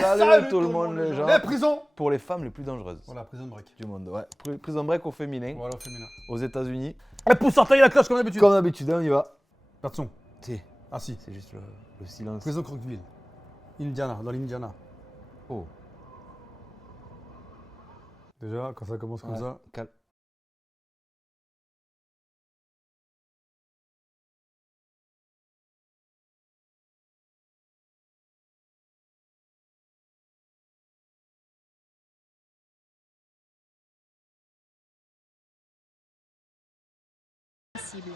Salut tout le monde les gens. Les prisons. Pour les femmes les plus dangereuses Voilà, prison break. du monde. Ouais. Prison break au féminin, Voilà, au féminin. aux États-Unis. Et pour sortir la cloche comme d'habitude. Comme d'habitude, on y va. Pas de son. Si, Ah si. c'est juste le silence. Prison Croqueville. Indiana, dans l'Indiana. Oh, Déjà, quand ça commence comme ouais, ça. calme. Cible.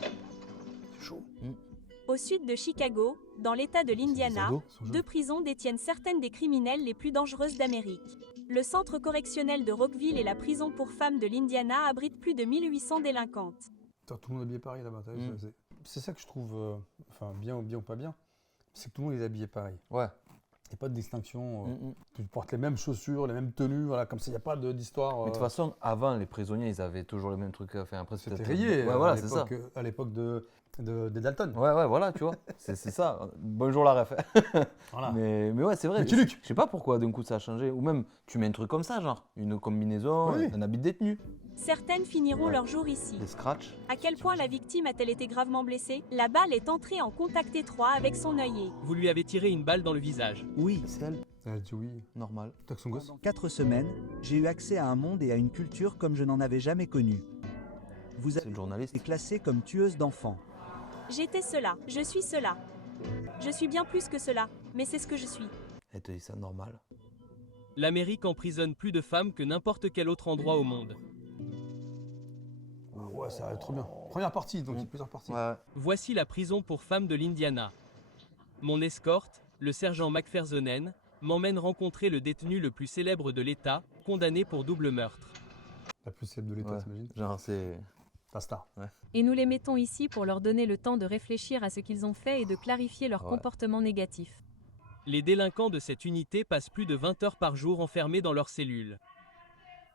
C'est chaud. Au sud de Chicago, dans l'État de l'Indiana, ados. deux prisons détiennent certaines des criminels les plus dangereuses d'Amérique. Le centre correctionnel de Rockville et la prison pour femmes de l'Indiana abritent plus de 1800 délinquantes. Attends, tout le monde est habillé pareil là-bas. t'as vu, Mm. c'est ça que je trouve, enfin bien ou pas bien, c'est que tout le monde est habillé pareil. Ouais. Il n'y a pas de distinction. Mm. Tu portes les mêmes chaussures, les mêmes tenues, voilà, comme ça, il n'y a pas d'histoire. Mais de toute façon, avant, les prisonniers, ils avaient toujours les mêmes trucs. Enfin, après, c'était peut-être- rayé Ouais, voilà, c'est ça. à l'époque des Dalton. Ouais, voilà, tu vois. c'est ça. Bonjour la ref. Voilà. Mais ouais, c'est vrai. Lucky Luke. Je sais pas pourquoi d'un coup ça a changé. Ou même, tu mets un truc comme ça, genre une combinaison, Oui. un habit de détenu, Certaines finiront Ouais. leur jour ici. des scratchs. À quel point la victime a-t-elle été gravement blessée? La balle est entrée en contact étroit avec son œillet. Vous lui avez tiré une balle dans le visage. Oui, C'est elle, Elle dit oui. normal. T'as que son gosse. pendant 4 semaines, j'ai eu accès à un monde et à une culture comme je n'en avais jamais connu. Vous C'est avez le journaliste. été classée comme tueuse d'enfants. J'étais cela, je suis cela. Je suis bien plus que cela, mais c'est ce que je suis. Elle te dit ça normal. L'Amérique emprisonne plus de femmes que n'importe quel autre endroit au monde. Ah ouais, ça va être trop bien. Première partie, donc il y a plusieurs parties. Ouais. Voici la prison pour femmes de l'Indiana. Mon escorte, le sergent McPhersonen, m'emmène rencontrer le détenu le plus célèbre de l'État, condamné pour double meurtre. La plus célèbre de l'État, Ouais. t'imagines. Genre, c'est. La star. Et nous les mettons ici pour leur donner le temps de réfléchir à ce qu'ils ont fait et de clarifier leur Ouais. comportement négatif. Les délinquants de cette unité passent plus de 20 heures par jour enfermés dans leurs cellules.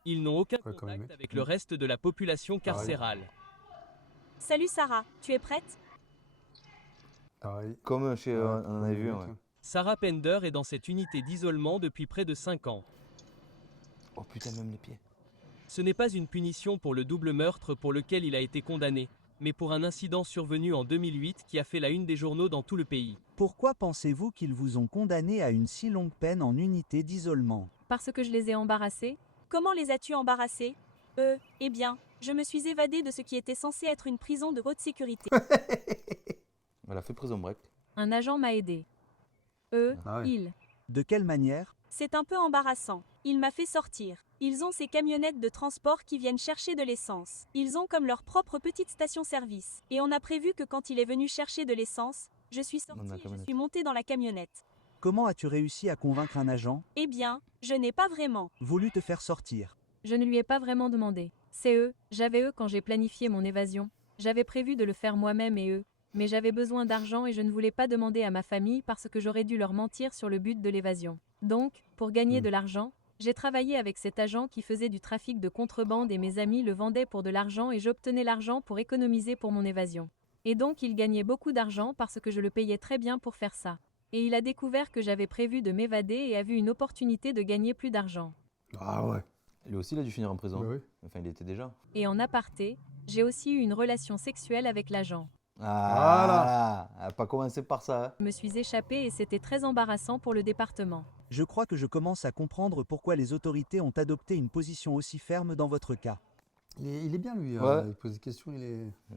Ils n'ont aucun Ouais, comme les contact mecs. avec le reste de la population carcérale. Salut Sarah, tu es prête? Pareil. Comme chez. Ouais, On en avait vu, ouais. Sarah Pender est dans cette unité d'isolement depuis près de 5 ans. Oh putain, même les pieds. Ce n'est pas une punition pour le double meurtre pour lequel il a été condamné, mais pour un incident survenu en 2008 qui a fait la une des journaux dans tout le pays. Pourquoi pensez-vous qu'ils vous ont condamné à une si longue peine en unité d'isolement? Parce que je les ai embarrassés? Comment les as-tu embarrassés? Eh bien, je me suis évadée de ce qui était censé être une prison de haute sécurité. Elle a fait prison break. Un agent m'a aidé. Ah ouais. Il. De quelle manière? C'est un peu embarrassant. Il m'a fait sortir. Ils ont ces camionnettes de transport qui viennent chercher de l'essence. Ils ont comme leur propre petite station-service. Et on a prévu que quand il est venu chercher de l'essence, je suis sortie Dans la et je camionnette. suis montée dans la camionnette. Comment as-tu réussi à convaincre un agent? Eh bien, je n'ai pas vraiment. Voulu te faire sortir? Je ne lui ai pas vraiment demandé. C'est eux, j'avais eux quand j'ai planifié mon évasion. J'avais prévu de le faire moi-même et eux. Mais j'avais besoin d'argent et je ne voulais pas demander à ma famille parce que j'aurais dû leur mentir sur le but de l'évasion. Donc, pour gagner de l'argent, j'ai travaillé avec cet agent qui faisait du trafic de contrebande et mes amis le vendaient pour de l'argent et j'obtenais l'argent pour économiser pour mon évasion. Et donc il gagnait beaucoup d'argent parce que je le payais très bien pour faire ça. Et il a découvert que j'avais prévu de m'évader et a vu une opportunité de gagner plus d'argent. Ah ouais. Lui aussi, il a dû finir en prison. Bah oui. Enfin, il était déjà. Et en aparté, j'ai aussi eu une relation sexuelle avec l'agent. Ah, elle a pas commencé par ça. Hein. Je me suis échappée et c'était très embarrassant pour le département. Je crois que je commence à comprendre pourquoi les autorités ont adopté une position aussi ferme dans votre cas. Il est bien lui. Ouais. Il pose des questions,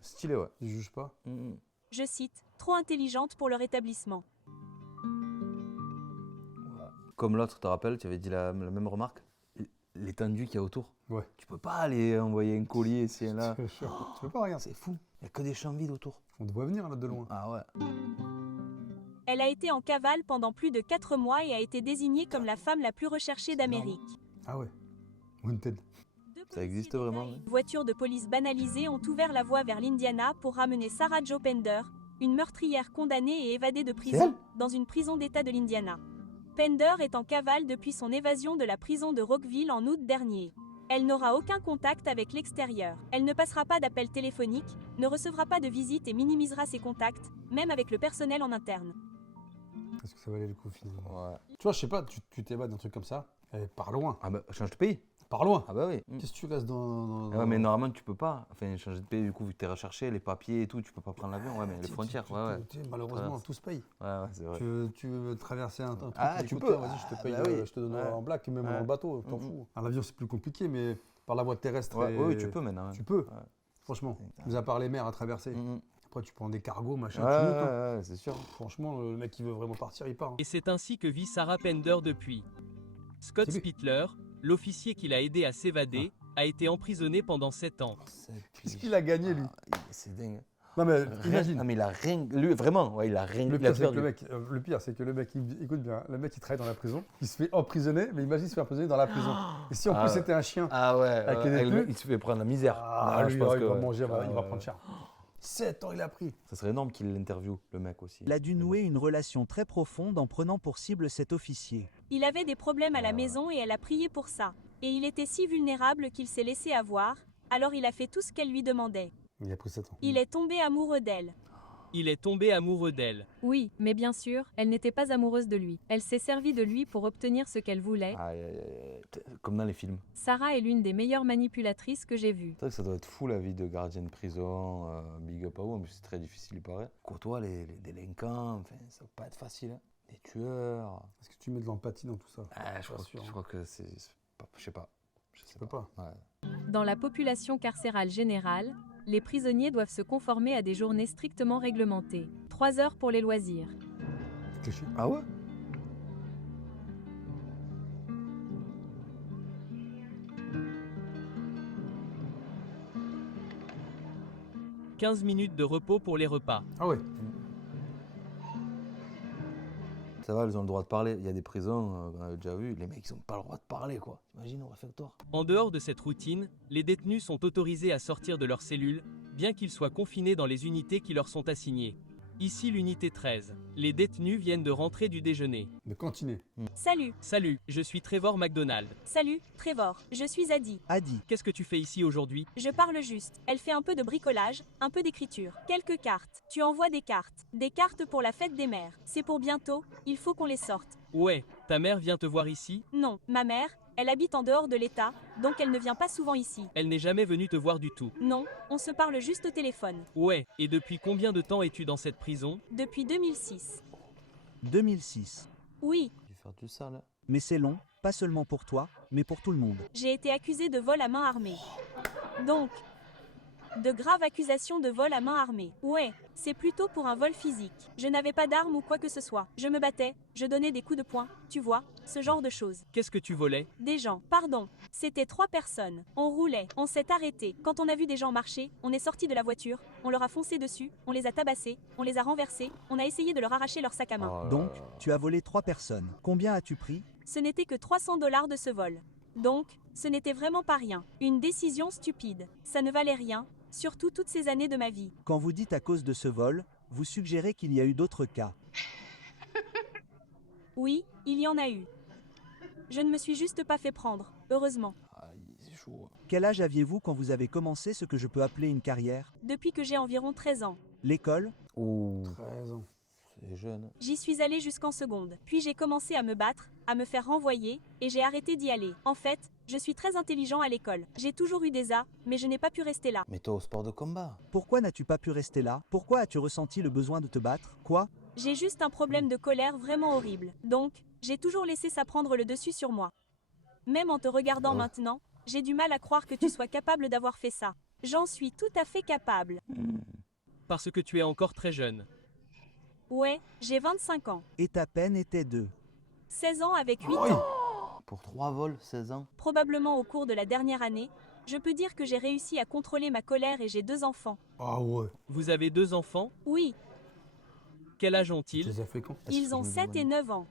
Stylé, ouais. il juge pas. Je cite, trop intelligente pour leur établissement. Comme l'autre, tu te rappelles, tu avais dit la même remarque. L'étendue qu'il y a autour. Ouais. Tu peux pas aller envoyer un collier ici et là. Tu peux pas, regarde. C'est fou. Il y a que des champs vides autour. On te voit venir là de loin. Ah ouais. Elle a été en cavale pendant plus de 4 mois et a été désignée comme la femme la plus recherchée d'Amérique. Ah ouais. Wanted. Ça existe vraiment, ouais. Une voiture de police banalisée ont ouvert la voie vers l'Indiana pour ramener Sarah Jo Pender, une meurtrière condamnée et évadée de prison, dans une prison d'État de l'Indiana. Pender est en cavale depuis son évasion de la prison de Rockville en août dernier. Elle n'aura aucun contact avec l'extérieur. Elle ne passera pas d'appel téléphonique, ne recevra pas de visite et minimisera ses contacts, même avec le personnel en interne. Est-ce que ça valait le coup finalement? Ouais. Tu vois, je sais pas, tu t'évades d'un truc comme ça, par loin. Ah bah, change de pays. Par loin. Ah bah oui. Qu'est-ce que tu restes dans... Ah ouais, mais normalement, tu peux pas. Enfin, changer de pays, du coup, vu que t'es recherché, les papiers et tout, tu peux pas prendre l'avion. Ouais, mais les frontières, ouais. Malheureusement, Traverse. tout se paye. Ouais, c'est vrai. Tu veux traverser un truc, Ah, tu écoute, peux. vas-y, je te Ah, paye, bah oui. je te donne Ouais. en black, même Ouais. dans le bateau, t'en fous. À l'avion, c'est plus compliqué, mais par la voie terrestre, Ouais, oui, tu peux maintenant. tu peux. Ouais. Franchement, Putain. mis à part les mers à traverser. Mhm. Après, tu prends des cargos, machin, Ouais, tu montes, hein. ouais, c'est sûr. Franchement, le mec qui veut vraiment partir, il part. Hein. Et c'est ainsi que vit Sarah Pender depuis. Scott C'est lui. Spittler, l'officier qui l'a aidé à s'évader, a été emprisonné pendant 7 ans. Qu'est-ce qu'il a gagné, lui? C'est dingue. Non, mais Rien- imagine. Ah, mais il a rien. Lui, vraiment, ouais, il a rien. Le il a pire, c'est que perdu. le pire, c'est que le mec, écoute bien, le mec, il travaille dans la prison, il se fait emprisonner, mais imagine, il se fait emprisonner dans la prison. Et si en Ah plus ouais. c'était un chien, Ah ouais, Avec les le détenus. mec, il se fait prendre la misère. ah, Non, lui, je pense il que va ouais. manger, il va Ouais. prendre cher. 7 ans, il a pris. Ça serait énorme qu'il l'interviewe, le mec aussi. Il a dû nouer une relation très profonde en prenant pour cible cet officier. Il avait des problèmes à la maison et elle a prié pour ça. Et il était si vulnérable qu'il s'est laissé avoir, alors il a fait tout ce qu'elle lui demandait. Il a pris 7 ans. Il est tombé amoureux d'elle. Il est tombé amoureux d'elle. Oui, mais bien sûr, elle n'était pas amoureuse de lui. Elle s'est servie de lui pour obtenir ce qu'elle voulait. Aïe, aïe, aïe. Comme dans les films. Sarah est l'une des meilleures manipulatrices que j'ai vues. C'est vrai que ça doit être fou la vie de gardien de prison, big up à vous, mais c'est très difficile, il paraît. Côtoie les délinquants, enfin, ça doit pas être facile. Hein. Les tueurs. Est-ce que tu mets de l'empathie dans tout ça? Ah, je Pas crois, sûr, je hein. crois que c'est pas, je sais pas. Je sais Tu peux pas. Ouais. Dans la population carcérale générale, les prisonniers doivent se conformer à des journées strictement réglementées. 3 heures pour les loisirs. Cliché. Ah ouais? « 15 minutes de repos pour les repas. Ah ouais. Ça va, ils ont le droit de parler. Il y a des prisons, on avait déjà vu, les mecs, ils ont pas le droit de parler, quoi. Imagine au réfectoire. En dehors de cette routine, les détenus sont autorisés à sortir de leur cellule, bien qu'ils soient confinés dans les unités qui leur sont assignées. Ici l'unité 13. Les détenus viennent de rentrer du déjeuner. De cantiner. Salut, Salut, je suis Trevor McDonald. salut, Trevor, je suis Adi. Adi, Qu'est-ce que tu fais ici aujourd'hui? Je parle juste. Elle fait un peu de bricolage, un peu d'écriture. Quelques cartes. Tu envoies des cartes. Des cartes pour la fête des mères. C'est pour bientôt, il faut qu'on les sorte. Ouais, ta mère vient te voir ici? Non, ma mère, elle habite en dehors de l'État, donc elle ne vient pas souvent ici. Elle n'est jamais venue te voir du tout. Non, on se parle juste au téléphone. Ouais, et depuis combien de temps es-tu dans cette prison? Depuis 2006. 2006. Oui, Je vais faire du sale. Mais c'est long, pas seulement pour toi, mais pour tout le monde. j'ai été accusée de vol à main armée. Donc, de graves accusations de vol à main armée. Ouais, c'est plutôt pour un vol physique. Je n'avais pas d'arme ou quoi que ce soit. Je me battais, je donnais des coups de poing, tu vois, ce genre de choses. Qu'est-ce que tu volais? Des gens, pardon, c'était 3 personnes. On roulait, on s'est arrêté. Quand on a vu des gens marcher, on est sorti de la voiture, on leur a foncé dessus, on les a tabassés, on les a renversés, on a essayé de leur arracher leur sac à main. Oh là Donc, là. tu as volé 3 personnes. Combien as-tu pris? Ce n'était que $300 de ce vol. Donc, ce n'était vraiment pas rien. Une décision stupide. Ça ne valait rien, surtout toutes ces années de ma vie. Quand vous dites à cause de ce vol, vous suggérez qu'il y a eu d'autres cas. Oui, il y en a eu. Je ne me suis juste pas fait prendre, heureusement. Aïe, c'est chaud. Quel âge aviez-vous quand vous avez commencé ce que je peux appeler une carrière? Depuis que j'ai environ 13 ans. L'école? Ouh, 13 ans. c'est jeune. J'y suis allée jusqu'en seconde. Puis j'ai commencé à me battre, à me faire renvoyer, et j'ai arrêté d'y aller. En fait, je suis très intelligent à l'école. J'ai toujours eu des A, mais je n'ai pas pu rester là. Mais toi au sport de combat. Pourquoi n'as-tu pas pu rester là? Pourquoi as-tu ressenti le besoin de te battre? Quoi? J'ai juste un problème de colère vraiment horrible. Donc, j'ai toujours laissé ça prendre le dessus sur moi. Même en te regardant Oh. maintenant, j'ai du mal à croire que tu sois capable d'avoir fait ça. J'en suis tout à fait capable. Parce que tu es encore très jeune. Ouais, j'ai 25 ans. Et ta peine était de... 16 ans avec 8 Oui. ans. Pour 3 vols, 16 ans. Probablement au cours de la dernière année, je peux dire que j'ai réussi à contrôler ma colère et j'ai 2 enfants. Ah ouais. Vous avez 2 enfants? Oui, Quel âge Tu ont-ils? les as fait quand? ils ont 7 et 9 ans.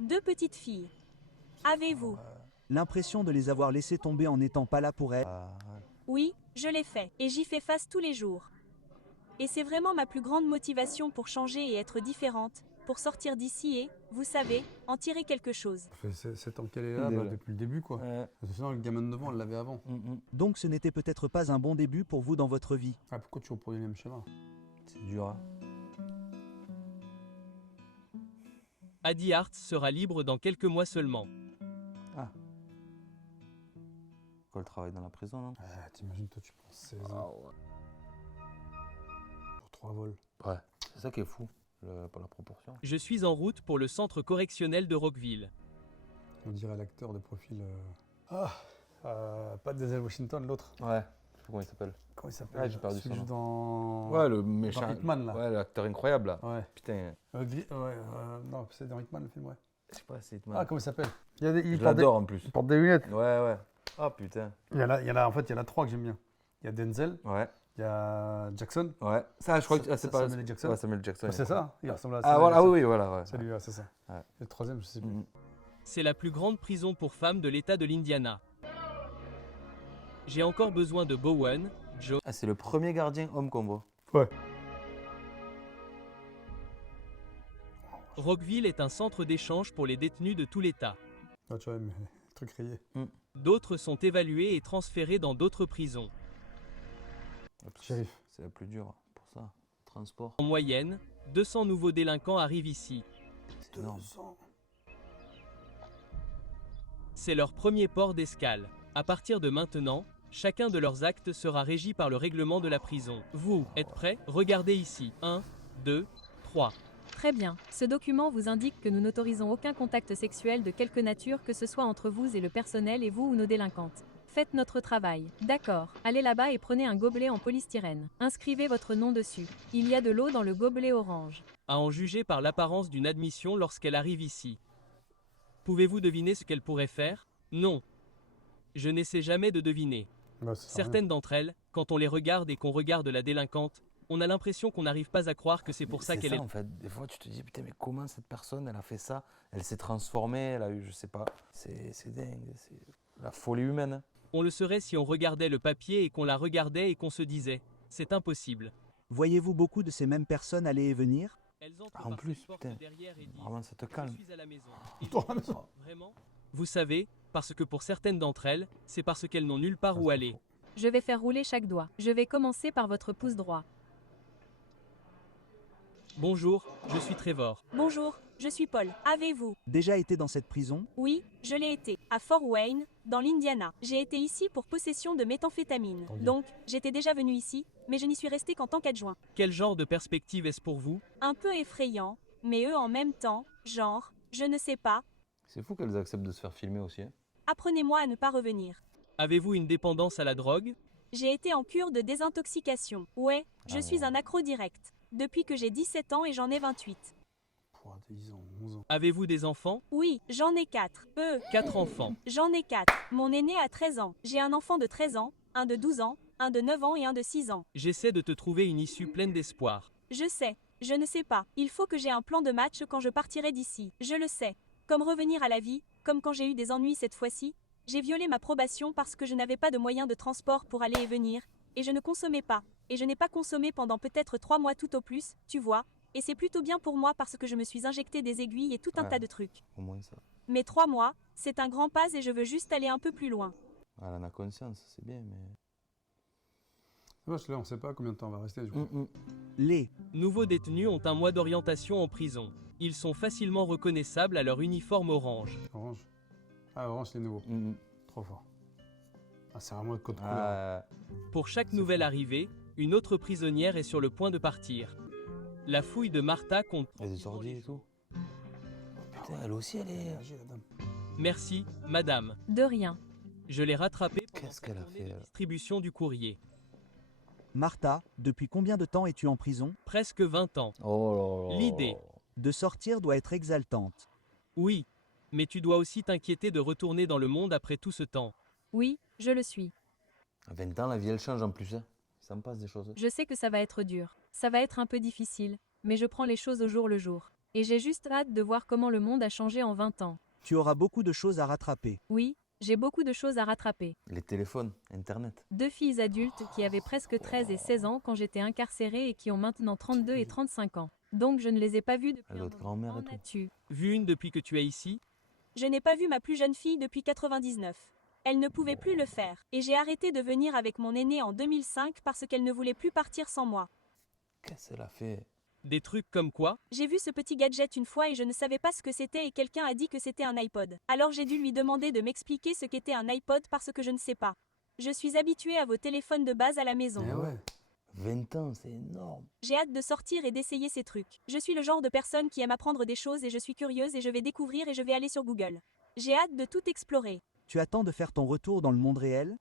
2 petites filles. Avez-vous? L'impression de les avoir laissés tomber en n'étant pas là pour elles. Ah, Oui, je l'ai fait, et j'y fais face tous les jours. Et c'est vraiment ma plus grande motivation pour changer et être différente, pour sortir d'ici et, vous savez, en tirer quelque chose. Ça fait 7 ans qu'elle est là, Déjà. depuis le début, quoi. ouais. Sinon, le gamin de 9 ans, elle l'avait avant. Donc ce n'était peut-être pas un bon début pour vous dans votre vie. Ah, pourquoi tu reprends le même schéma? C'est dur, hein. Adi Arts sera libre dans quelques mois seulement. Quoi, le travail dans la prison, non? T'imagines, toi, tu prends 16 Ah ans pour 3 vols. ouais. C'est ça qui est fou, pour la proportion. Je suis en route pour le centre correctionnel de Rockville. On dirait l'acteur de profil. Pas Denzel Washington, l'autre. Ouais, je sais pas comment il s'appelle. Comment il s'appelle? Ah, j'ai perdu Celui son qui joue dans. Ouais, le méchant. Dans Hitman, là. Ouais, l'acteur incroyable, là. Ouais. Putain, Non, c'est dans Hitman, le film, ouais. je sais pas, c'est Hitman. Ah, comment il s'appelle? Je l'adore en plus. Il porte des lunettes. Ouais, ouais. Ah, putain. En fait, il y en a 3 que j'aime bien. Il y a Denzel, Ouais, il y a Jackson. ouais. Ça, je crois que c'est pas. Samuel Jackson. Ouais, Samuel Jackson. C'est ça, il ressemble à Ah, Samuel voilà, Jackson. oui, voilà. Ouais. C'est lui, ouais, c'est ça. Ouais. Et le troisième, je sais plus. Mhm. C'est la plus grande prison pour femmes de l'État de l'Indiana. J'ai encore besoin de Bowen, Joe. Ah, c'est le premier gardien homme qu'on voit. Ouais. Rockville est un centre d'échange pour les détenus de tout l'État. Ah, tu vois, mais le truc rayé. D'autres sont évalués et transférés dans d'autres prisons. Shérif. C'est la plus dure pour ça. Transport. En moyenne, 200 nouveaux délinquants arrivent ici. C'est énorme. 200. C'est leur premier port d'escale. À partir de maintenant, chacun de leurs actes sera régi par le règlement de la prison. Vous, êtes prêts? Regardez ici. 1, 2, 3. Très bien. Ce document vous indique que nous n'autorisons aucun contact sexuel de quelque nature que ce soit entre vous et le personnel et vous ou nos délinquantes. Faites notre travail. D'accord. Allez là-bas et prenez un gobelet en polystyrène. Inscrivez votre nom dessus. Il y a de l'eau dans le gobelet orange. À en juger par l'apparence d'une admission lorsqu'elle arrive ici. Pouvez-vous deviner ce qu'elle pourrait faire? Non. Je n'essaie jamais de deviner. Bah, ça sert à rien. Certaines d'entre elles, quand on les regarde et qu'on regarde la délinquante, on a l'impression qu'on n'arrive pas à croire que c'est pour ça qu'elle est... en fait. Des fois, tu te dis, putain, mais comment cette personne, elle a fait ça? Elle s'est transformée, elle a eu, je sais pas. C'est dingue. C'est la folie humaine. On le serait si on regardait le papier et qu'on la regardait et qu'on se disait « c'est impossible ». Voyez-vous beaucoup de ces mêmes personnes aller et venir? Elles entrent Ah, en par plus, cette porte putain. derrière et disent Vraiment, ça te « calme. je suis à la maison ». Toi, à la maison. Vraiment? Vous savez, parce que pour certaines d'entre elles, c'est parce qu'elles n'ont nulle part où aller. Je vais faire rouler chaque doigt. Je vais commencer par votre pouce droit. Bonjour, je suis Trevor. Bonjour, je suis Paul. Avez-vous? Déjà été dans cette prison? Oui, je l'ai été, à Fort Wayne, dans l'Indiana. J'ai été ici pour possession de méthamphétamine. Tant mieux. Donc, j'étais déjà venu ici, mais je n'y suis resté qu'en tant qu'adjoint. Quel genre de perspective est-ce pour vous? Un peu effrayant, mais eux en même temps, genre, je ne sais pas, C'est fou qu'elles acceptent de se faire filmer aussi. Hein. apprenez-moi à ne pas revenir. Avez-vous une dépendance à la drogue? J'ai été en cure de désintoxication. Ouais, je Ah suis ouais. un accro direct. Depuis que j'ai 17 ans et j'en ai 28. Pouah, 10 ans, 11 ans. Avez-vous des enfants? Oui, j'en ai 4. 4 enfants. J'en ai 4. Mon aîné a 13 ans. J'ai un enfant de 13 ans, un de 12 ans, un de 9 ans et un de 6 ans. J'essaie de te trouver une issue pleine d'espoir. Je sais, je ne sais pas. Il faut que j'ai un plan de match quand je partirai d'ici. Je le sais. Comme revenir à la vie, comme quand j'ai eu des ennuis cette fois-ci. J'ai violé ma probation parce que je n'avais pas de moyens de transport pour aller et venir, et je ne consommais pas. Et je n'ai pas consommé pendant peut-être 3 mois tout au plus, tu vois. Et c'est plutôt bien pour moi parce que je me suis injecté des aiguilles et tout un Ouais. tas de trucs. Au moins ça. Mais 3 mois, c'est un grand pas et je veux juste aller un peu plus loin. Elle en a conscience, c'est bien, mais. Vache, là, on sait pas combien de temps on va rester, du coup. Les Nouveaux détenus ont un mois d'orientation en prison. Ils sont facilement reconnaissables à leur uniforme orange. Orange. Ah, orange, c'est nouveau. Trop fort. Ah, c'est vraiment le code couleur. Ah, Pour chaque C'est nouvelle fou. arrivée, une autre prisonnière est sur le point de partir. La fouille de Martha compte. il y a des ordi et tout. Putain, elle aussi, elle est. Âgée, la dame. Merci, madame. De rien. Je l'ai rattrapée pendant Qu'est-ce sa qu'elle a journée fait, de elle distribution du courrier. Martha, depuis combien de temps es-tu en prison? Presque 20 ans. Oh là là. L'idée. De sortir doit être exaltante. Oui. Mais tu dois aussi t'inquiéter de retourner dans le monde après tout ce temps. Oui, je le suis. À 20 ans, la vie, elle change en plus. Hein. Ça me passe des choses. Je sais que ça va être dur. Ça va être un peu difficile. Mais je prends les choses au jour le jour. Et j'ai juste hâte de voir comment le monde a changé en 20 ans. Tu auras beaucoup de choses à rattraper. Oui, j'ai beaucoup de choses à rattraper. Les téléphones, Internet. 2 filles adultes qui avaient presque 13 et 16 ans quand j'étais incarcérée et qui ont maintenant 32 et 35 ans. Donc je ne les ai pas vues depuis un L'autre moment. grand-mère et En tout. as-tu? Vu une depuis que tu es ici? Je n'ai pas vu ma plus jeune fille depuis 99. Elle ne pouvait plus le faire, et j'ai arrêté de venir avec mon aînée en 2005 parce qu'elle ne voulait plus partir sans moi. Qu'est-ce qu'elle a fait? Des trucs comme quoi? J'ai vu ce petit gadget une fois et je ne savais pas ce que c'était et quelqu'un a dit que c'était un iPod. Alors j'ai dû lui demander de m'expliquer ce qu'était un iPod parce que je ne sais pas. Je suis habituée à vos téléphones de base à la maison. Eh ouais. 20 ans, c'est énorme. J'ai hâte de sortir et d'essayer ces trucs. Je suis le genre de personne qui aime apprendre des choses et je suis curieuse et je vais découvrir et je vais aller sur Google. J'ai hâte de tout explorer. Tu attends de faire ton retour dans le monde réel?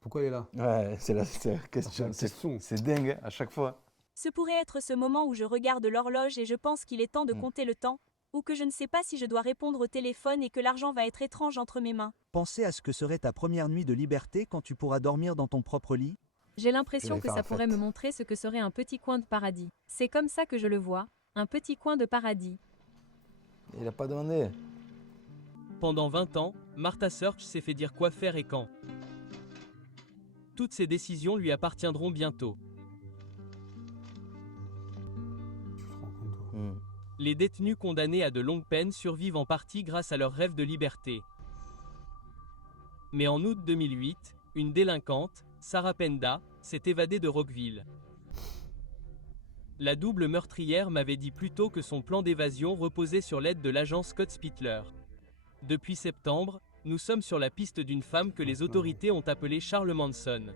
Pourquoi il est là? Ouais, c'est la question. la question. C'est dingue, hein, à chaque fois. Ce pourrait être ce moment où je regarde l'horloge et je pense qu'il est temps de compter le temps, ou que je ne sais pas si je dois répondre au téléphone et que l'argent va être étrange entre mes mains. Pensez à ce que serait ta première nuit de liberté quand tu pourras dormir dans ton propre lit? J'ai l'impression vais que faire ça la pourrait fête. me montrer ce que serait un petit coin de paradis. C'est comme ça que je le vois, un petit coin de paradis. Il a pas demandé. Pendant 20 ans, Martha Search s'est fait dire quoi faire et quand. Toutes ces décisions lui appartiendront bientôt. Tu te rends compte, toi. Les détenus condamnés à de longues peines survivent en partie grâce à leur rêve de liberté. Mais en août 2008, une délinquante, Sarah Penda, s'est évadée de Rockville. La double meurtrière m'avait dit plus tôt que son plan d'évasion reposait sur l'aide de l'agent Scott Spittler. Depuis septembre, nous sommes sur la piste d'une femme que les autorités ont appelée Charles Manson.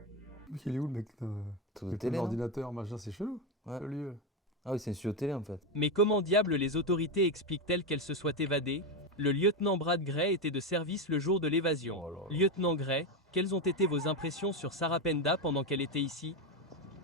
Il est où le mec? Tout de Le télé, non? ordinateur, machin, c'est chelou. Ouais. Le lieu. Ah oui, c'est un studio télé en fait. Mais comment diable les autorités expliquent-elles qu'elle se soit évadée? Le lieutenant Brad Gray était de service le jour de l'évasion. Oh là là. Lieutenant Gray, quelles ont été vos impressions sur Sarah Penda pendant qu'elle était ici?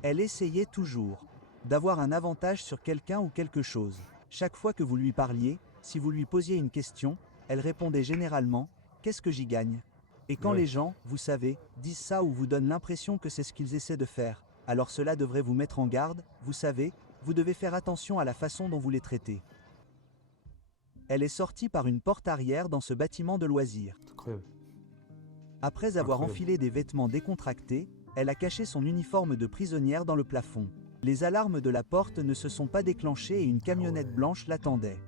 Elle essayait toujours d'avoir un avantage sur quelqu'un ou quelque chose. Chaque fois que vous lui parliez, si vous lui posiez une question, elle répondait généralement « Qu'est-ce que j'y gagne ?» Et quand Ouais. les gens, vous savez, disent ça ou vous donnent l'impression que c'est ce qu'ils essaient de faire, alors cela devrait vous mettre en garde, vous savez, vous devez faire attention à la façon dont vous les traitez. Elle est sortie par une porte arrière dans ce bâtiment de loisirs. C'est incroyable. Après avoir Incroyable. enfilé des vêtements décontractés, elle a caché son uniforme de prisonnière dans le plafond. Les alarmes de la porte ne se sont pas déclenchées et une camionnette ouais. blanche l'attendait.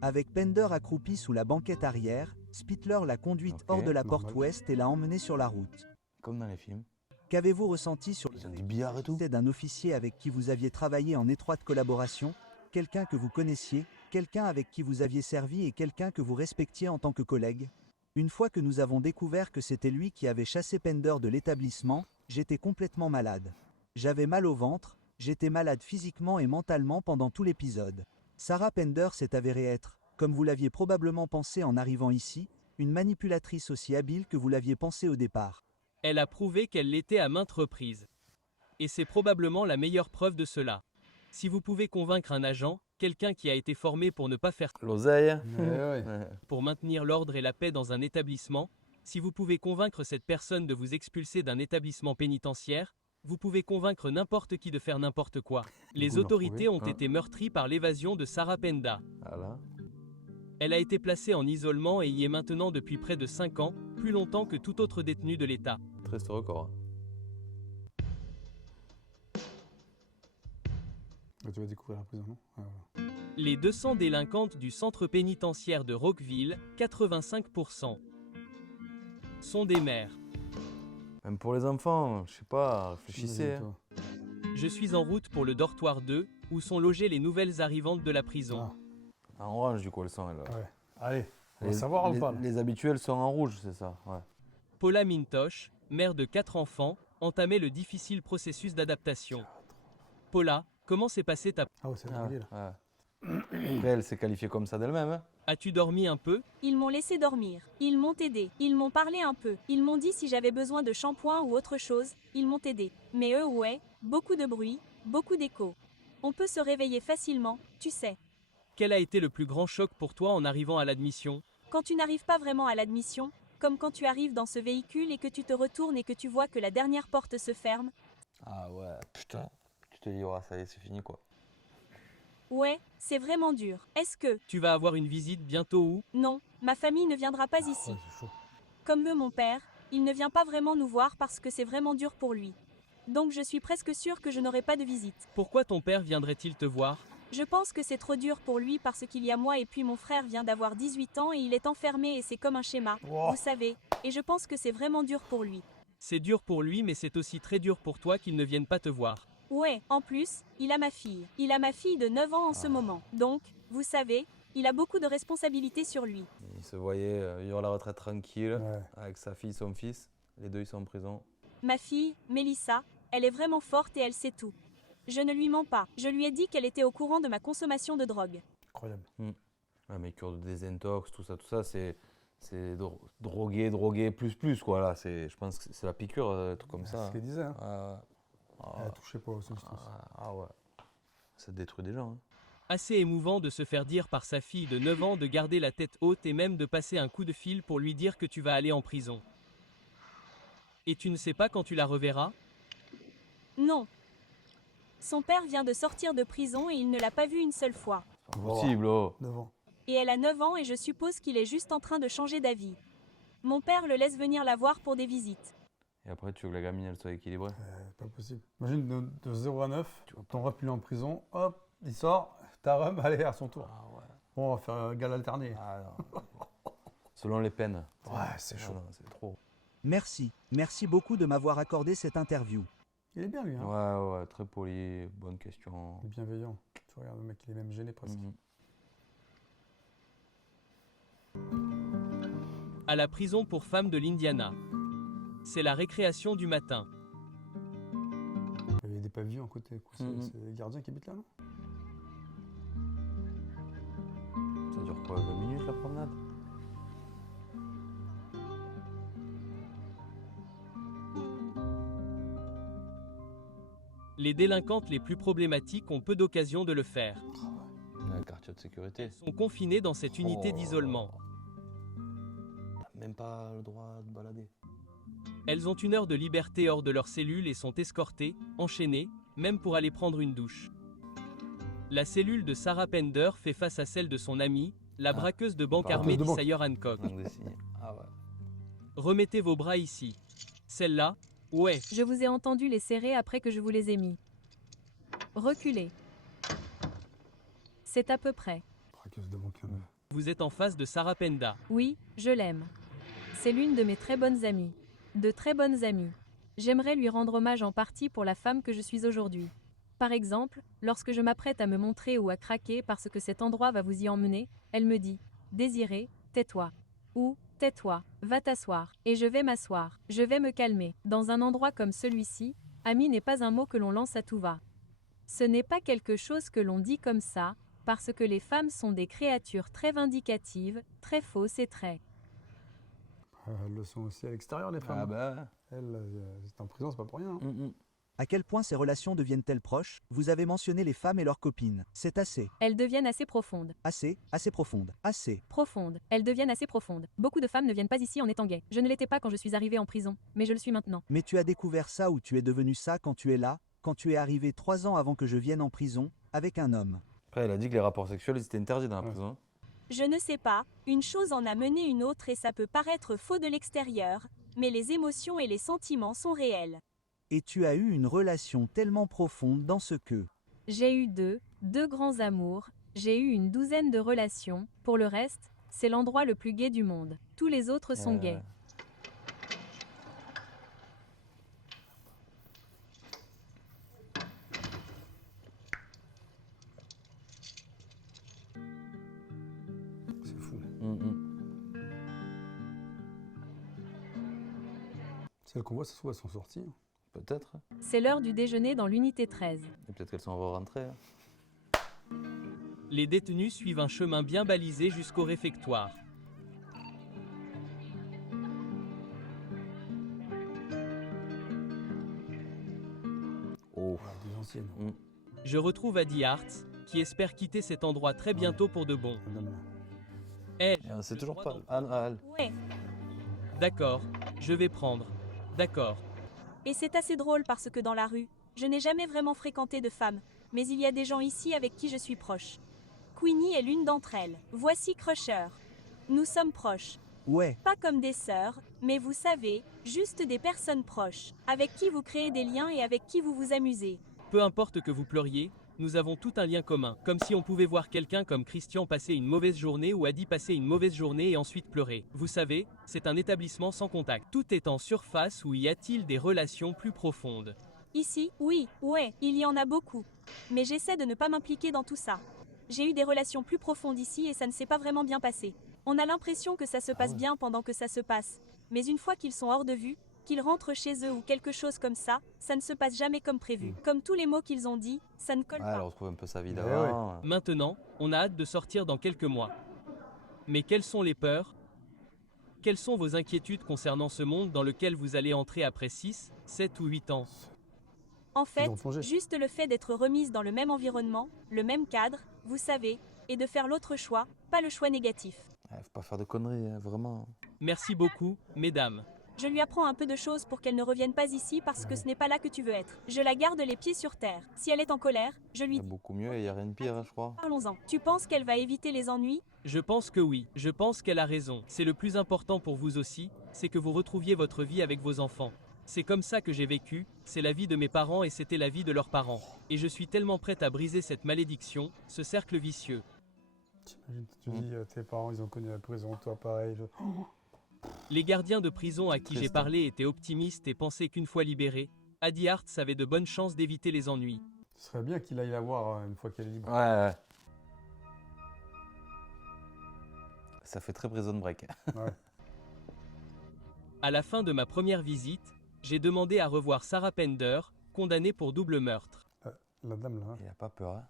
Avec Pender accroupi sous la banquette arrière, Spittler l'a conduite Ok, hors de la porte normal. ouest et l'a emmenée sur la route. Comme dans les films. Qu'avez-vous ressenti sur Ils ont des billards et tout. l'identité d'un officier avec qui vous aviez travaillé en étroite collaboration, quelqu'un que vous connaissiez, quelqu'un avec qui vous aviez servi et quelqu'un que vous respectiez en tant que collègue? Une fois que nous avons découvert que c'était lui qui avait chassé Pender de l'établissement, j'étais complètement malade. J'avais mal au ventre, j'étais malade physiquement et mentalement pendant tout l'épisode. Sarah Pender s'est avérée être, comme vous l'aviez probablement pensé en arrivant ici, une manipulatrice aussi habile que vous l'aviez pensé au départ. Elle a prouvé qu'elle l'était à maintes reprises. Et c'est probablement la meilleure preuve de cela. Si vous pouvez convaincre un agent, quelqu'un qui a été formé pour ne pas faire L'oseille. Ouais, ouais. Ouais. pour maintenir l'ordre et la paix dans un établissement, si vous pouvez convaincre cette personne de vous expulser d'un établissement pénitentiaire, vous pouvez convaincre n'importe qui de faire n'importe quoi. Les Vous leur autorités ont hein. été meurtries par l'évasion de Sarah Penda. Voilà. Elle a été placée en isolement et y est maintenant depuis près de 5 ans, plus longtemps que tout autre détenu de l'État. Triste record. hein. Ah, tu vas découvrir la prison, non? Ah, voilà. Les 200 délinquantes du centre pénitentiaire de Rockville, 85%, sont des mères. Même pour les enfants, je sais pas, réfléchissez. hein. Imagine-toi. Je suis en route pour le dortoir 2, où sont logées les nouvelles arrivantes de la prison. Ah, En orange du coup, elles sont elles. ouais. Allez, on va Les, savoir ou les- pas là? les habituels sont en rouge, c'est ça. Ouais. Paula Mintosh, mère de 4 enfants, entamait le difficile processus d'adaptation. Paula, comment s'est passée ta... Ah ouais, c'est Ah, régulier là. ouais. Après, elle s'est qualifiée comme ça d'elle-même. hein. As-tu dormi un peu? Ils m'ont laissé dormir. Ils m'ont aidé. Ils m'ont parlé un peu. Ils m'ont dit si j'avais besoin de shampoing ou autre chose. Ils m'ont aidé. Mais eux, ouais, beaucoup de bruit, beaucoup d'écho. On peut se réveiller facilement, tu sais. Quel a été le plus grand choc pour toi en arrivant à l'admission? Quand tu n'arrives pas vraiment à l'admission, comme quand tu arrives dans ce véhicule et que tu te retournes et que tu vois que la dernière porte se ferme, Ah ouais, putain. Tu te dis, ouais, ça y est, c'est fini quoi. ouais, c'est vraiment dur. Est-ce que, Tu vas avoir une visite bientôt où? non, ma famille ne viendra pas ici. Ouais, c'est chaud. Comme veut mon père, il ne vient pas vraiment nous voir parce que c'est vraiment dur pour lui. Donc je suis presque sûre que je n'aurai pas de visite. Pourquoi ton père viendrait-il te voir? Je pense que c'est trop dur pour lui parce qu'il y a moi et puis mon frère vient d'avoir 18 ans et il est enfermé et c'est comme un schéma, vous savez, et je pense que c'est vraiment dur pour lui. C'est dur pour lui mais c'est aussi très dur pour toi qu'il ne vienne pas te voir. Ouais, en plus, il a ma fille. Il a ma fille de 9 ans en ce moment. Donc, vous savez, il a beaucoup de responsabilités sur lui. Il se voyait vivre à la retraite tranquille, Ouais. avec sa fille, son fils. Les deux, ils sont en prison. Ma fille, Mélissa, elle est vraiment forte et elle sait tout. Je ne lui mens pas. Je lui ai dit qu'elle était au courant de ma consommation de drogue. Incroyable. Ouais, mais cure de désintox, tout ça, c'est droguer, plus, quoi. Là, je pense que c'est la piqûre, un truc comme C'est ça. ce qu'il disait. Hein. Ouais, Touchez pas aux substances. ouais. Ça détruit des gens. Hein. Assez émouvant de se faire dire par sa fille de 9 ans de garder la tête haute et même de passer un coup de fil pour lui dire que tu vas aller en prison. Et tu ne sais pas quand tu la reverras? Non. Son père vient de sortir de prison et il ne l'a pas vue une seule fois. C'est pas possible, oh. Devant. Et elle a 9 ans et je suppose qu'il est juste en train de changer d'avis. Mon père le laisse venir la voir pour des visites. Et après, tu veux que la gamine, elle soit équilibrée? Pas possible. Imagine de 0 à 9, ton rep il est en prison, hop, il sort, ta rhum, allez, à son tour. Ah ouais. Bon, on va faire un gal alterné. Ah, non. Selon les peines. Ouais, c'est chaud. Non, c'est trop. Merci beaucoup de m'avoir accordé cette interview. Il est bien lui, hein. Ouais, très poli, bonne question. Il est bienveillant. Tu regardes le mec, il est même gêné presque. À la prison pour femmes de l'Indiana. C'est la récréation du matin. Il y a des pavillons à côté. Quoi. C'est les gardiens qui habitent là, non? Ça dure quoi, 20 minutes la promenade? Les délinquantes les plus problématiques ont peu d'occasion de le faire. Le quartier de sécurité. Elles sont confinées dans cette unité Oh. d'isolement. T'as même pas le droit de balader. Elles ont 1 heure de liberté hors de leur cellule et sont escortées, enchaînées, même pour aller prendre une douche. La cellule de Sarah Pender fait face à celle de son amie, la braqueuse de banque Braqueuse armée de banque. d'Isaiah Hancock. Manque de signes. Ah ouais. Remettez vos bras ici. Celle-là, ouais. Je vous ai entendu les serrer après que je vous les ai mis. Reculez. C'est à peu près. Braqueuse de banque. Hein. Vous êtes en face de Sarah Penda. Oui, je l'aime. C'est l'une de mes très bonnes amies. De très bonnes amies. J'aimerais lui rendre hommage en partie pour la femme que je suis aujourd'hui. Par exemple, lorsque je m'apprête à me montrer ou à craquer parce que cet endroit va vous y emmener, elle me dit « Désiré, tais-toi » ou « Tais-toi, va t'asseoir » et je vais m'asseoir, je vais me calmer. Dans un endroit comme celui-ci, ami n'est pas un mot que l'on lance à tout va. Ce n'est pas quelque chose que l'on dit comme ça, parce que les femmes sont des créatures très vindicatives, très fausses et très... Elles le sont aussi à l'extérieur, les femmes. Ah bah. Elles, c'est en prison, c'est pas pour rien. Hein. À quel point ces relations deviennent-elles proches? Vous avez mentionné les femmes et leurs copines. C'est assez, Elles deviennent assez profondes. assez profonde, assez. Profondes. Elles deviennent assez profondes. Beaucoup de femmes ne viennent pas ici en étant gays. Je ne l'étais pas quand je suis arrivée en prison, mais je le suis maintenant. Mais tu as découvert ça ou tu es devenu ça quand tu es là, quand tu es arrivé 3 ans avant que je vienne en prison, avec un homme. Après, elle a dit que les rapports sexuels, ils étaient interdits dans la Ouais. prison. Je ne sais pas, une chose en a mené une autre et ça peut paraître faux de l'extérieur, mais les émotions et les sentiments sont réels. Et tu as eu une relation tellement profonde dans ce que... J'ai eu deux grands amours, j'ai eu une douzaine de relations, pour le reste, c'est l'endroit le plus gai du monde. Tous les autres sont gays. C'est fou. Celles qu'on voit, ça se trouve, elles sont sorties. Hein. Peut-être. C'est l'heure du déjeuner dans l'unité 13. Et peut-être qu'elles sont rentrées. Hein. Les détenus suivent un chemin bien balisé jusqu'au réfectoire. Oh. Voilà, des anciennes. Je retrouve Adi Hartz, qui espère quitter cet endroit très bientôt pour de bon. Madame. Elle, C'est le toujours droit pas. d'en- Ah, elle. Ouais, D'accord, je vais prendre. D'accord. et c'est assez drôle parce que dans la rue, je n'ai jamais vraiment fréquenté de femmes, mais il y a des gens ici avec qui je suis proche. Queenie est l'une d'entre elles. Voici Crusher. Nous sommes proches. Ouais, Pas comme des sœurs, mais vous savez, juste des personnes proches, avec qui vous créez des liens et avec qui vous vous amusez. Peu importe que vous pleuriez, nous avons tout un lien commun. Comme si on pouvait voir quelqu'un comme Christian passer une mauvaise journée ou Adi passer une mauvaise journée et ensuite pleurer. Vous savez, c'est un établissement sans contact. Tout est en surface ou y a-t-il des relations plus profondes? Ici, oui, ouais, il y en a beaucoup. Mais j'essaie de ne pas m'impliquer dans tout ça. J'ai eu des relations plus profondes ici et ça ne s'est pas vraiment bien passé. On a l'impression que ça se passe ouais. bien pendant que ça se passe. Mais une fois qu'ils sont hors de vue, qu'ils rentrent chez eux ou quelque chose comme ça ne se passe jamais comme prévu. Comme tous les mots qu'ils ont dit, ça ne colle Ouais, elle pas. retrouve un peu sa vie Eh d'avant. Maintenant, on a hâte de sortir dans quelques mois. Mais quelles sont les peurs? Quelles sont vos inquiétudes concernant ce monde dans lequel vous allez entrer après 6, 7 ou 8 ans? En fait, ont plongé. juste le fait d'être remise dans le même environnement, le même cadre, vous savez, et de faire l'autre choix, pas le choix négatif. Ouais, faut pas faire de conneries, hein, vraiment. Merci beaucoup, mesdames. Je lui apprends un peu de choses pour qu'elle ne revienne pas ici parce que ce n'est pas là que tu veux être. Je la garde les pieds sur terre. Si elle est en colère, je lui Il y a dis beaucoup mieux et il n'y a rien de pire, hein, je crois. parlons-en. Tu penses qu'elle va éviter les ennuis? Je pense que oui, je pense qu'elle a raison. C'est le plus important pour vous aussi, c'est que vous retrouviez votre vie avec vos enfants. C'est comme ça que j'ai vécu, c'est la vie de mes parents et c'était la vie de leurs parents. Et je suis tellement prête à briser cette malédiction, ce cercle vicieux. T'imagines, tu dis, tes parents, ils ont connu la prison, toi pareil. Les gardiens de prison à qui j'ai Triste. parlé étaient optimistes et pensaient qu'une fois libérés, Adi Hart avait de bonnes chances d'éviter les ennuis. Ce serait bien qu'il aille la voir une fois qu'elle est libre. Ouais. Ça fait très Prison Break. Ouais. À la fin de ma première visite, j'ai demandé à revoir Sarah Pender, condamnée pour double meurtre. La dame là. Il a pas peur, hein.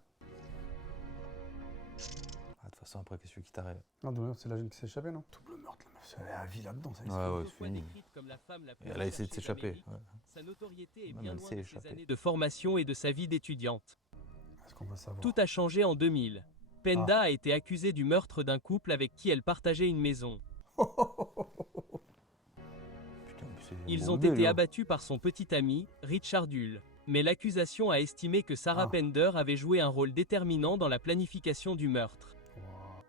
Ah, de toute façon, après, qu'est-ce qui t'arrive? Non, double meurtre, c'est la jeune qui s'est échappée, non? Double meurtre, la meuf, elle est à vie là-dedans. Ça, Ouais, Deux fois c'est fini. décrite comme la femme la plus Elle a essayé de recherchée s'échapper. d'Amérique, Ouais. sa notoriété est Même bien elle loin s'est de ses échappée. années de formation et de sa vie d'étudiante. Est-ce qu'on va savoir? Tout a changé en 2000. Penda a été accusée du meurtre d'un couple avec qui elle partageait une maison. Putain, mais c'est Ils bon ont bébé, été là. abattus par son petit ami, Richard Hull. Mais l'accusation a estimé que Sarah Ah. Pender avait joué un rôle déterminant dans la planification du meurtre. Wow.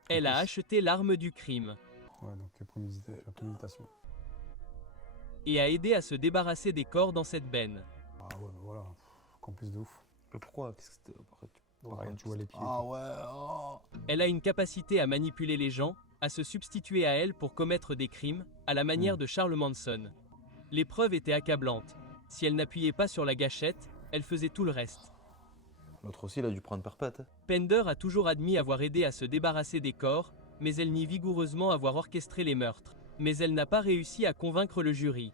Elle a En plus- acheté l'arme du crime Ouais, donc la préméditation. et a aidé à se débarrasser des corps dans cette benne. Ah ouais, bah voilà. Campus de ouf. Mais pourquoi? Qu'est-ce que c'était? Après, Quand tu vois les pieds. Ah ouais, oh. Elle a une capacité à manipuler les gens, à se substituer à elle pour commettre des crimes, à la manière de Charles Manson. Les preuves étaient accablantes. Si elle n'appuyait pas sur la gâchette, elle faisait tout le reste. L'autre aussi, il a dû prendre perpète. Pender a toujours admis avoir aidé à se débarrasser des corps, mais elle nie vigoureusement avoir orchestré les meurtres. Mais elle n'a pas réussi à convaincre le jury.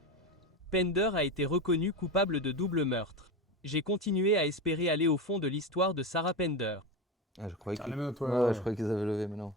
Pender a été reconnue coupable de double meurtre. J'ai continué à espérer aller au fond de l'histoire de Sarah Pender. Ah, je croyais Ah, qu'ils les menottes, ouais, ouais, ouais. je croyais qu'ils avaient levé, mais non.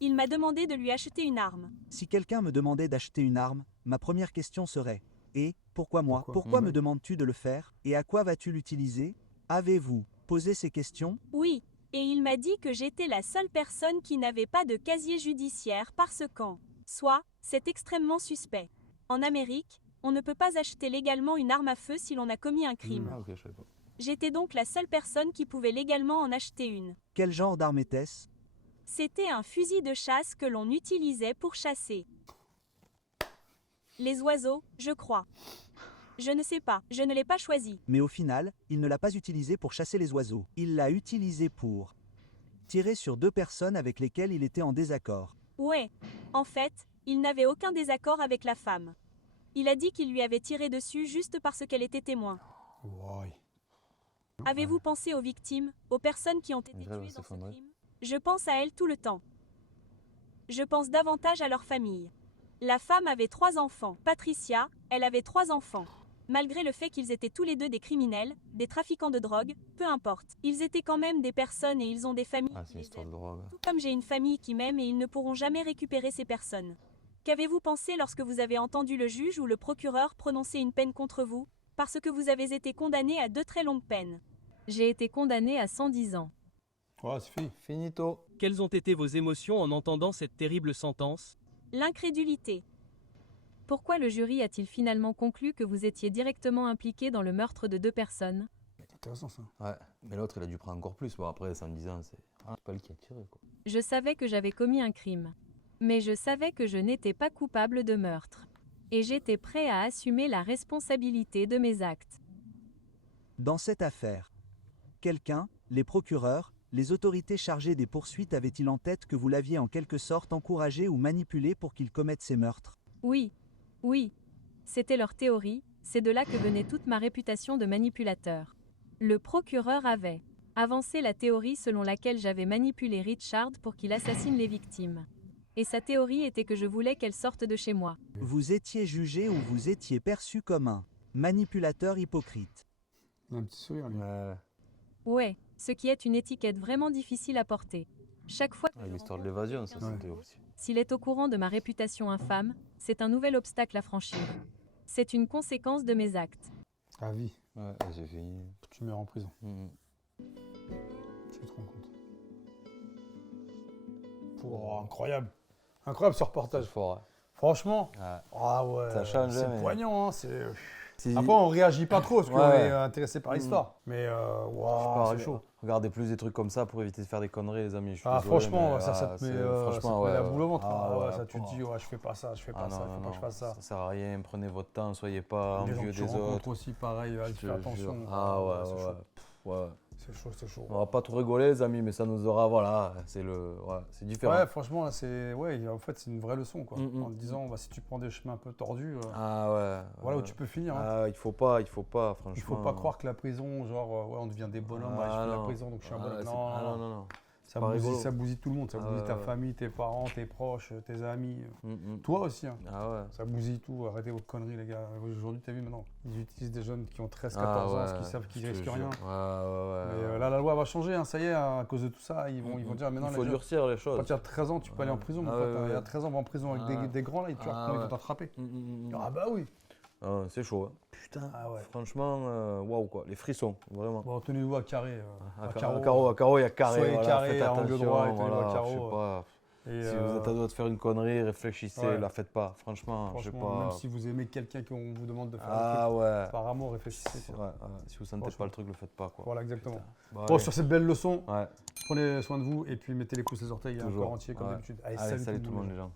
Il m'a demandé de lui acheter une arme. Si quelqu'un me demandait d'acheter une arme, ma première question serait « Et, pourquoi moi? Pourquoi Mhm. me demandes-tu de le faire? Et à quoi vas-tu l'utiliser » Avez-vous posé ces questions? Oui, et il m'a dit que j'étais la seule personne qui n'avait pas de casier judiciaire parce qu'en soit, c'est extrêmement suspect. En Amérique, on ne peut pas acheter légalement une arme à feu si l'on a commis un crime. Ah, ok, je savais pas. J'étais donc la seule personne qui pouvait légalement en acheter une. Quel genre d'arme était-ce? C'était un fusil de chasse que l'on utilisait pour chasser les oiseaux, je crois. Je ne sais pas, je ne l'ai pas choisi. Mais au final, il ne l'a pas utilisé pour chasser les oiseaux. Il l'a utilisé pour tirer sur deux personnes avec lesquelles il était en désaccord. Ouais. En fait, il n'avait aucun désaccord avec la femme. Il a dit qu'il lui avait tiré dessus juste parce qu'elle était témoin. Ouais. Avez-vous pensé aux victimes, aux personnes qui ont été Une vraie tuées va dans ce s'effondrer. crime? Je pense à elles tout le temps. Je pense davantage à leur famille. La femme avait 3 enfants. Patricia, elle avait 3 enfants. Malgré le fait qu'ils étaient tous les deux des criminels, des trafiquants de drogue, peu importe. Ils étaient quand même des personnes et ils ont des familles Ah, qui c'est une les histoire de aiment. drogue. Tout comme j'ai une famille qui m'aime et ils ne pourront jamais récupérer ces personnes. Qu'avez-vous pensé lorsque vous avez entendu le juge ou le procureur prononcer une peine contre vous, parce que vous avez été condamné à 2 très longues peines? J'ai été condamnée à 110 ans. Ouais, c'est fini. Finito. Quelles ont été vos émotions en entendant cette terrible sentence? L'incrédulité. Pourquoi le jury a-t-il finalement conclu que vous étiez directement impliqué dans le meurtre de 2 personnes? C'est intéressant ça. Ouais, mais l'autre, il a dû prendre encore plus. Bon, après, 110 ans, c'est pas lui qui a tiré, quoi. Je savais que j'avais commis un crime. Mais je savais que je n'étais pas coupable de meurtre. Et j'étais prêt à assumer la responsabilité de mes actes. Dans cette affaire, quelqu'un, les procureurs, les autorités chargées des poursuites avaient-ils en tête que vous l'aviez en quelque sorte encouragé ou manipulé pour qu'il commette ces meurtres? Oui. Oui. C'était leur théorie, C'est de là que venait toute ma réputation de manipulateur. Le procureur avait avancé la théorie selon laquelle j'avais manipulé Richard pour qu'il assassine les victimes. Et sa théorie était que je voulais qu'elle sorte de chez moi. Vous étiez jugé ou vous étiez perçu comme un manipulateur hypocrite. Il a un petit sourire, lui. Ouais. Ouais, ce qui est une étiquette vraiment difficile à porter. Chaque fois Avec l'histoire de l'évasion, ça Ouais. c'était aussi. s'il est au courant de ma réputation infâme, c'est un nouvel obstacle à franchir. C'est une conséquence de mes actes. À vie. Ouais, j'ai fini. Tu meurs en prison. Mhm. Tu te rends compte. Oh, incroyable. Incroyable ce reportage. C'est fort. Franchement. Hein. Ah ouais. Ça change, C'est mais- poignant. Hein, c'est... Si- Après, on réagit pas trop parce qu'on Ouais. est intéressé par l'histoire. Mais waouh, c'est chaud. Regardez plus des trucs comme ça pour éviter de faire des conneries, les amis. Je suis Ah, désolé, franchement, mais, ça te met, c'est- ça te franchement, met la ouais, boule au ventre. ah, Ah ouais, ouais, ça, tu te oh. dis, ouais, je fais pas ça, je fais pas Ah ça, non, il faut non, pas que je fasse ça. ça sert à rien, prenez votre temps, soyez pas Les gens envieux que tu des rencontres autres. aussi, pareil, Je te fais attention. jure. Ah ouais, c'est ouais, chaud. ouais. C'est chaud, c'est chaud. On va pas trop rigoler, les amis, mais ça nous aura, voilà, c'est le, ouais, c'est différent. Ouais, franchement, là, c'est, ouais, en fait, c'est une vraie leçon, quoi. Mm, mm. En te disant, bah, si tu prends des chemins un peu tordus, Ah ouais. voilà où ouais. tu peux finir. Hein. Ah, il faut pas, franchement. Il faut pas croire que la prison, genre, ouais, on devient des bonhommes, bah, je fais la non. prison, donc je suis un Ah, bonhomme. c'est- Non, ah, non, non, non. Ça pas bousille, rigolo. ça bousille tout le monde, ça Ah, bousille ta ouais. famille, tes parents, tes proches, tes amis. Mm, mm. Toi aussi, hein. Ah ouais. Ça bousille tout, arrêtez vos conneries les gars. Aujourd'hui, t'as vu maintenant, ils utilisent des jeunes qui ont 13-14 Ah, ans, ouais, parce qu'ils savent qu'ils je te risquent jure. rien. Ouais, ouais. Mais là, la loi va changer, hein, ça y est, hein, à cause de tout ça, ils vont dire maintenant, il faut les jeunes, durcir les à choses. partir de 13 ans, tu peux aller en prison, mon Ah, pote, ouais, hein. Il y a ouais. 13 ans, on va en prison avec Ah. des grands là, ils tu Ah, ils vont ouais. t'attraper. Mm, mm, mm. Ah bah oui. Ah, c'est chaud. Hein. Putain. Ah ouais. Franchement, waouh quoi, les frissons, vraiment. Bon, tenez-vous à carré. À carreau. carreau, il y a carré. Soyez voilà, carré, faites à angle attention, droit, et tenez-vous à voilà, carreau. je sais pas. Et, Si vous êtes à deux de faire une connerie, réfléchissez, ouais. la faites pas. Franchement, je sais franchement, pas. même si vous aimez quelqu'un qu'on vous demande de faire Ah un truc, ouais. par amour, réfléchissez. Ouais, quoi. ouais. Si vous sentez Franchement. pas le truc, le faites pas quoi. Voilà, exactement. Bon, Bon, allez. sur cette belle leçon, Ouais, prenez soin de vous et puis mettez les pouces les orteils toujours. encore entiers comme Ouais. d'habitude. Allez, salut tout le monde les gens.